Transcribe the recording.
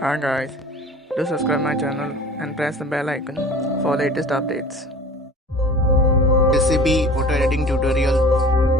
Hi guys, do subscribe my channel and press the bell icon for latest updates. Recipe photo editing tutorial.